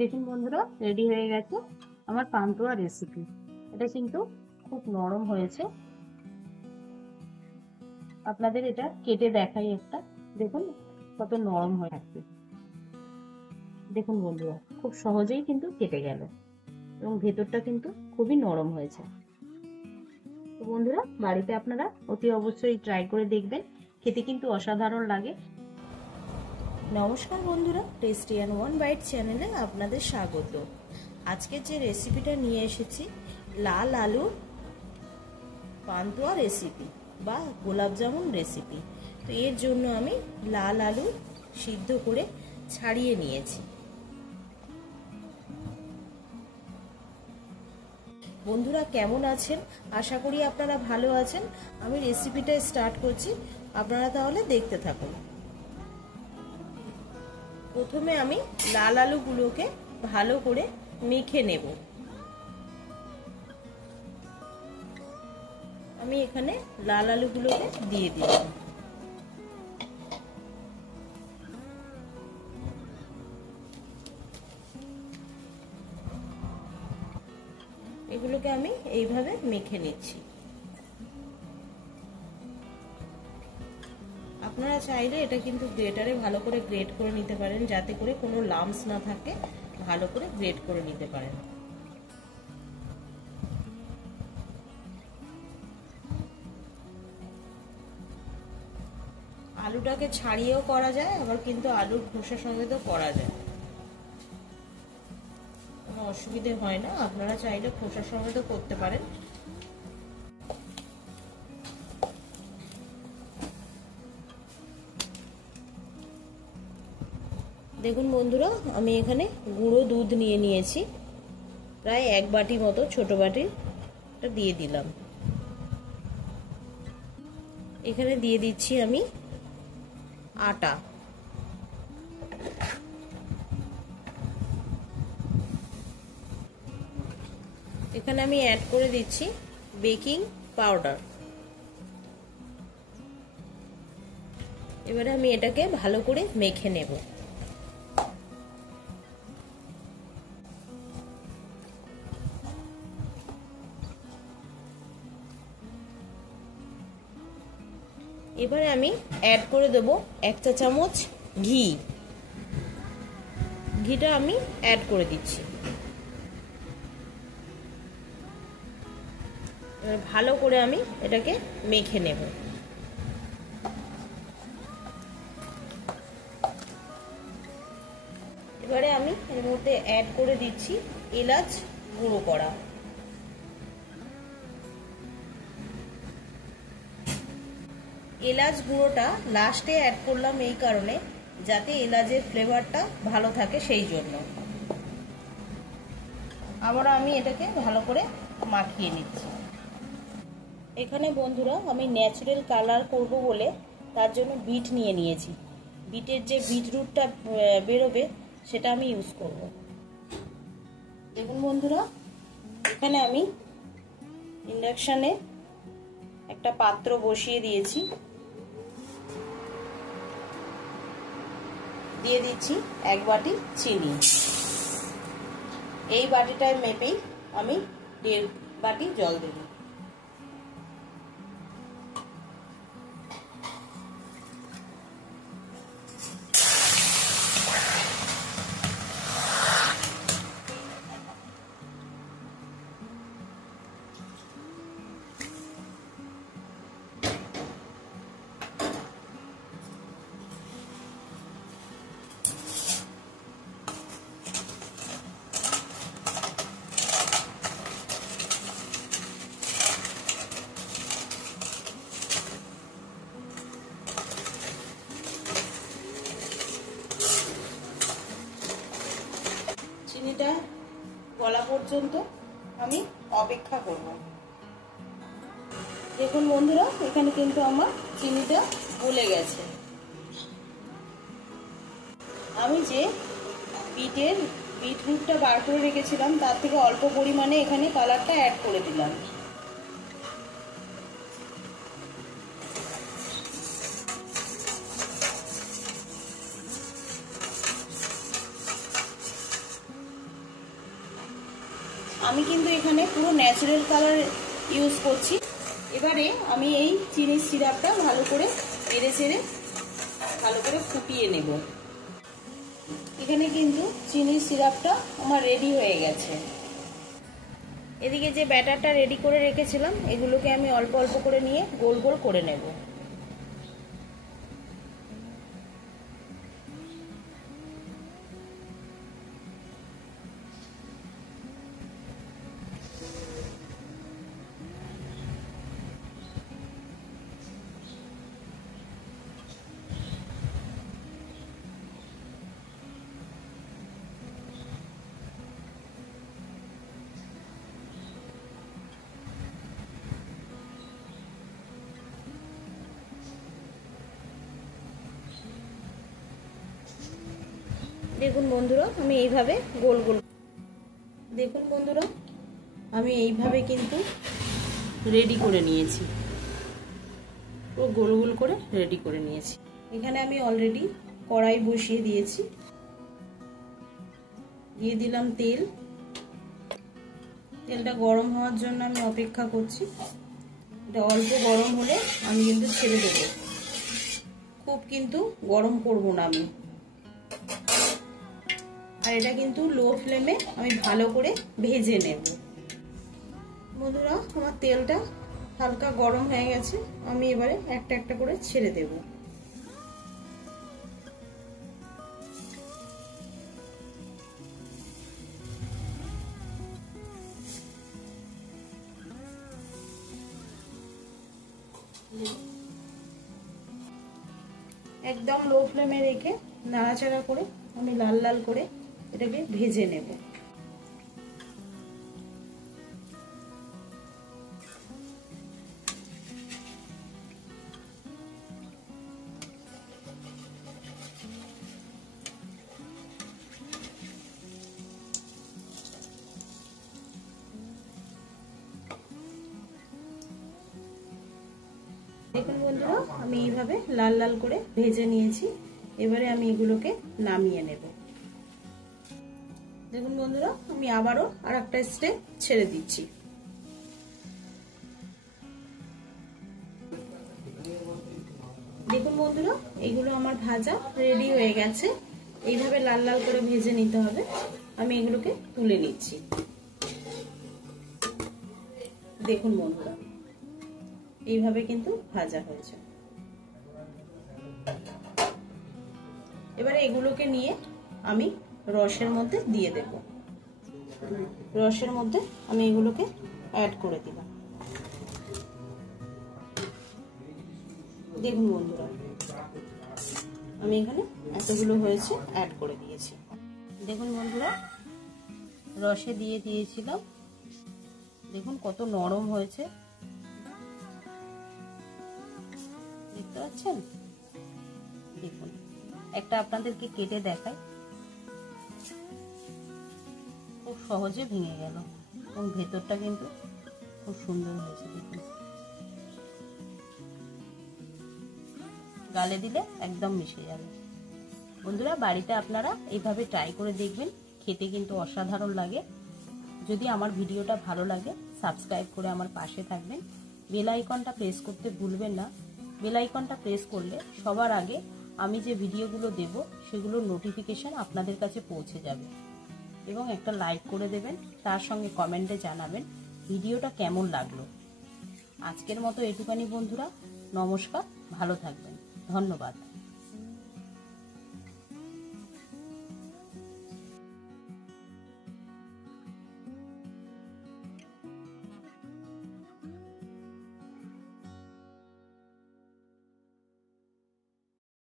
দেখুন বন্ধুরা, রেডি হয়ে গেছে আমার পান্তুয়া রেসিপি। এটা কিন্তু খুব নরম হয়েছে। আপনাদের এটা কেটে দেখাই একটা। দেখুন কত নরম হয়ে আছে। দেখুন বন্ধুরা, খুব সহজেই কিন্তু কেটে গেল এবং ভেতরটা কিন্তু খুবই নরম হয়েছে। তো বন্ধুরা, বাড়িতে আপনারা অতি অবশ্যই ট্রাই করে দেখবেন, খেতে কিন্তু অসাধারণ লাগে। নমস্কার বন্ধুরা, টেস্টি অ্যান্ড ওয়ান বাইট চ্যানেলে আপনাদের স্বাগত। আজকে যে রেসিপিটা নিয়ে এসেছি, লাল আলুর পান্তুয়া রেসিপি বা গোলাপ জামুন রেসিপি। তো এর জন্য আমি লাল আলু সিদ্ধ করে ছাড়িয়ে নিয়েছি। বন্ধুরা কেমন আছেন? আশা করি আপনারা ভালো আছেন। আমি রেসিপিটা স্টার্ট করছি, আপনারা তাহলে দেখতে থাকুন। প্রথমে আমি লাল আলুগুলোকে ভালো করে মেখে নেব। আমি এখানে লাল আলুগুলোকে দিয়ে দিলাম। এগুলোকে আমি এইভাবে মেখে নিচ্ছি। আপনারা চাইলে এটা কিন্তু গ্রেটারে ভালো করে গ্রেট করে নিতে পারেন, যাতে করে কোনো লাম্পস না থাকে। ভালো করে গ্রেট করে নিতে পারেন। আলুটাকে ছাড়িয়েও করা যায়, আবার কিন্তু আলুর খোসা সমেতও করা যায়, কোনো অসুবিধে হয় না। আপনারা চাইলে খোসা সমেতও করতে পারেন। দেখুন বন্ধুরা, আমি এখানে গুঁড়ো দুধ নিয়ে নিয়েছি, প্রায় 1 বাটি মতো, ছোট বাটিটা দিয়ে দিলাম। এখানে দিয়ে দিচ্ছি আমি আটা। এখানে আমি অ্যাড করে দিচ্ছি বেকিং পাউডার। এবারে আমি এটাকে ভালো করে মেখে নেব। এবারে আমি অ্যাড করে দেব 1 চা চামচ ঘি। ঘিটা আমি অ্যাড করে দিচ্ছি। ভালো করে আমি এটাকে মেখে নেব। এবারে আমি এর মধ্যে অ্যাড করে দিচ্ছি এলাচ গুঁড়ো করা। এলাচ গুঁড়োটা লাস্টে অ্যাড করলাম এই কারণে, যাতে এলাচের ফ্লেভারটা ভালো থাকে, সেই জন্য। আবার আমি এটাকে ভালো করে মাখিয়ে নিচ্ছি। এখানে বন্ধুরা আমি ন্যাচারাল কালার করব বলে তার জন্য বিট নিয়ে নিয়েছি। বিটের যে বিটরুটটা বেরোবে সেটা আমি ইউজ করব। দেখুন বন্ধুরা, এখানে আমি ইন্ডাকশানে একটা পাত্র বসিয়ে দিয়েছি। দিয়ে দিচ্ছি 1 বাটি চিনি। এই বাটিটায় মেপেই আমি 1.5 বাটি জল দেব। চিনিটা গলা পর্যন্ত আমি অপেক্ষা করব। দেখুন বন্ধুরা, এখানে কিন্তু আমার চিনিটা গলে গেছে। আমি যে বিটরুটটা বার করে রেখেছিলাম তার থেকে অল্প পরিমাণে এখানে কালারটা অ্যাড করে দিলাম। আমি কিন্তু এখানে পুরো ন্যাচারাল কালার ইউজ করছি। এবারে আমি এই চিনির সিরাপটা ভালো করে নেড়ে চেড়ে ভালো করে ফুটিয়ে নেব। এখানে কিন্তু চিনির সিরাপটা আমার রেডি হয়ে গেছে। এদিকে যে ব্যাটারটা রেডি করে রেখেছিলাম এগুলোকে আমি অল্প অল্প করে নিয়ে গোল গোল করে নেব। দেখুন বন্ধুরা আমি এইভাবে গোল গোল দেখুন বন্ধুরা আমি এইভাবে কিন্তু রেডি করে নিয়েছি, পুরো গোল গোল করে রেডি করে নিয়েছি। এখানে আমি অলরেডি কড়াই বসিয়ে দিয়েছি, দিয়ে দিলাম তেল। তেলটা গরম হওয়ার জন্য আমি অপেক্ষা করছি। এটা অল্প গরম হলে আমি কিন্তু ছেড়ে দেব, খুব কিন্তু গরম করব না আমি। আর এটা কিন্তু লো ফ্লেমে আমি ভালো করে ভেজে নেব। বন্ধুরা আমার তেলটা হালকা গরম হয়ে গেছে, আমি এবারে একটা একটা করে ছেড়ে দেব। একদম লো ফ্লেমে রেখে নাড়াচাড়া করে আমি লাল লাল করে এটাকে ভেজে নেব। দেখুন বন্ধুরা আমি এইভাবে লাল লাল করে ভেজে নিয়েছি। এবারে আমি এগুলোকে নামিয়ে নেব। দেখুন বন্ধুরা আমি আবারও আর একটা স্টেপ ছেড়ে দিচ্ছি। দেখুন বন্ধুরা এগুলো আমার ভাজা রেডি হয়ে গেছে। এইভাবে লাল লাল করে ভেজে নিতে হবে। আমি এগুলোকে তুলে নিচ্ছি। দেখুন বন্ধুরা এইভাবে কিন্তু ভাজা হয়েছে। এবারে এগুলোকে নিয়ে আমি রসের মধ্যে দিয়ে দেব। রসের মধ্যে আমি এগুলোকে অ্যাড করে দিলাম। দেখুন বন্ধুরা আমি এখানে এতগুলো হয়েছে অ্যাড করে দিয়েছি। দেখুন বন্ধুরা রসে দিয়ে দিয়েছিলাম, দেখুন কত নরম হয়েছে, দেখতে পাচ্ছেন? দেখুন একটা আপনাদেরকে কেটে দেখাই, খুব সহজে ভেঙে গেল এবং ভেতরটা কিন্তু খুব সুন্দর হয়েছে। দেখুন গালে দিলে একদম মিশে যাবে। বন্ধুরা বাড়িতে আপনারা এইভাবে ট্রাই করে দেখবেন, খেতে কিন্তু অসাধারণ লাগে। যদি আমার ভিডিওটা ভালো লাগে সাবস্ক্রাইব করে আমার পাশে থাকবেন, বেল আইকনটা প্রেস করতে ভুলবেন না। বেল আইকনটা প্রেস করলে সবার আগে আমি যে ভিডিওগুলো দেব সেগুলোর নোটিফিকেশন আপনাদের কাছে পৌঁছে যাবে। এবং একটা লাইক করে দেবেন, তার সঙ্গে কমেন্টে জানাবেন ভিডিওটা কেমন লাগলো। আজকের মতো এটুখানি বন্ধুরা, নমস্কার, ভালো থাকবেন, ধন্যবাদ।